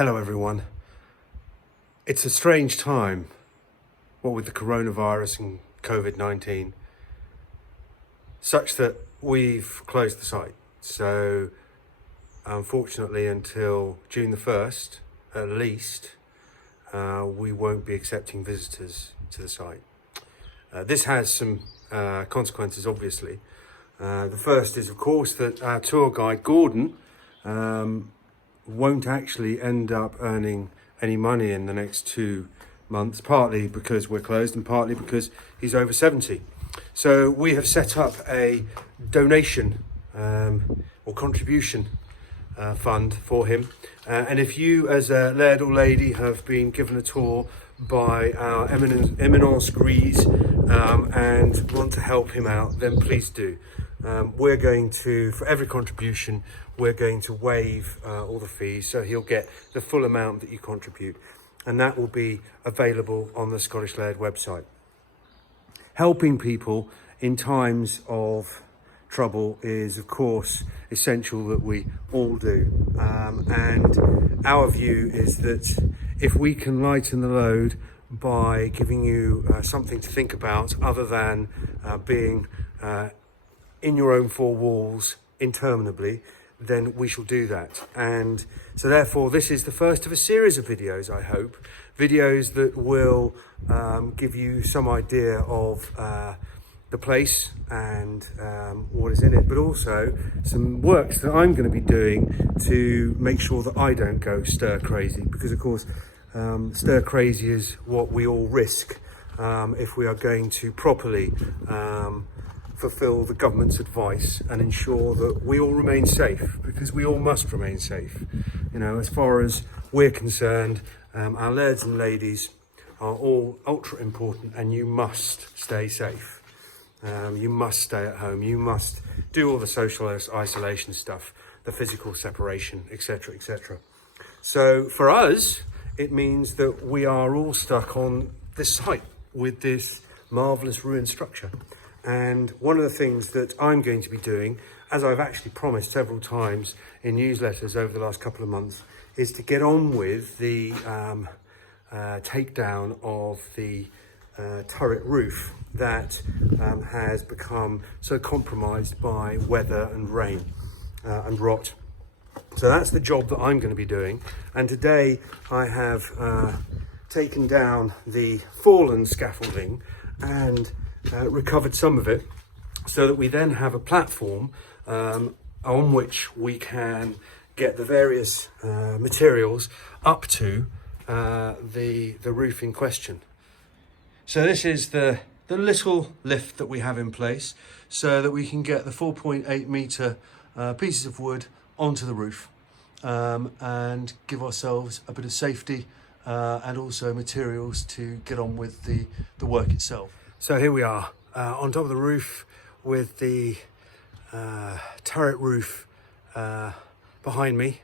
Hello everyone. It's a strange time, what with the coronavirus and COVID-19, such that we've closed the site. So unfortunately until June the 1st, at least, we won't be accepting visitors to the site. This has some consequences, obviously. The first is, of course, that our tour guide, Gordon, won't actually end up earning any money in the next 2 months, partly because we're closed and partly because he's over 70. So we have set up a donation or contribution fund for him. And if you as a laird or lady have been given a tour by our eminence grise and want to help him out, then please do. We're going to, for every contribution, we're going to waive all the fees, so he'll get the full amount that you contribute, and that will be available on the Scottish Laird website. Helping people in times of trouble is, of course, essential that we all do. And our view is that if we can lighten the load by giving you something to think about other than being in your own four walls interminably, then we shall do that. And so therefore this is the first of a series of videos, I hope, videos that will give you some idea of the place and what is in it, but also some works that I'm going to be doing to make sure that I don't go stir crazy, because of course stir crazy is what we all risk if we are going to properly fulfill the government's advice and ensure that we all remain safe, because we all must remain safe. You know, as far as we're concerned, our lairds and ladies are all ultra important, and you must stay safe. You must stay at home. You must do all the social isolation stuff, the physical separation, etc., etc. So for us, it means that we are all stuck on this site with this marvellous ruined structure. And one of the things that I'm going to be doing, as I've actually promised several times in newsletters over the last couple of months, is to get on with the takedown of the turret roof that has become so compromised by weather and rain and rot. So that's the job that I'm going to be doing. And today I have taken down the fallen scaffolding and recovered some of it, so that we then have a platform on which we can get the various materials up to the roof in question. So this is the little lift that we have in place, so that we can get the 4.8 metre pieces of wood onto the roof and give ourselves a bit of safety and also materials to get on with the work itself. So here we are on top of the roof with the turret roof behind me.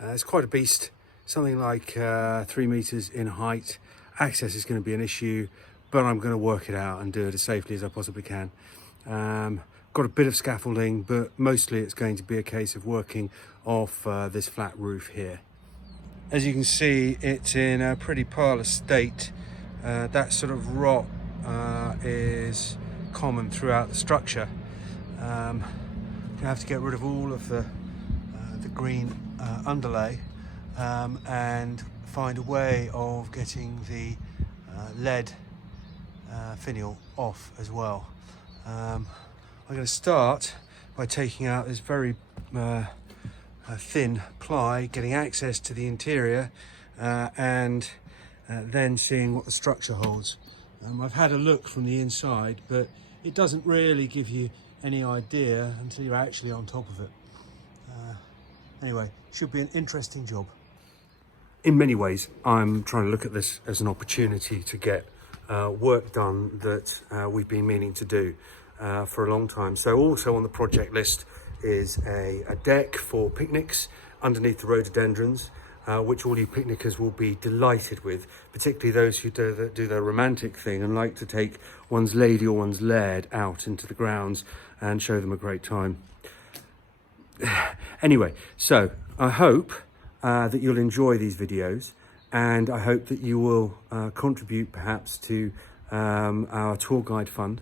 It's quite a beast, something like 3 metres in height. Access is going to be an issue, but I'm going to work it out and do it as safely as I possibly can. Got a bit of scaffolding, but mostly it's going to be a case of working off this flat roof here. As you can see, it's in a pretty parlous state. That sort of rot is common throughout the structure. You have to get rid of all of the green underlay and find a way of getting the lead finial off as well. I'm going to start by taking out this very thin ply, getting access to the interior and then seeing what the structure holds. I've had a look from the inside, but it doesn't really give you any idea until you're actually on top of it. Anyway, should be an interesting job. In many ways, I'm trying to look at this as an opportunity to get work done that we've been meaning to do for a long time. So also on the project list is a deck for picnics underneath the rhododendrons, which all you picnickers will be delighted with, particularly those who do the romantic thing and like to take one's lady or one's laird out into the grounds and show them a great time. Anyway, so I hope that you'll enjoy these videos, and I hope that you will contribute perhaps to our tour guide fund,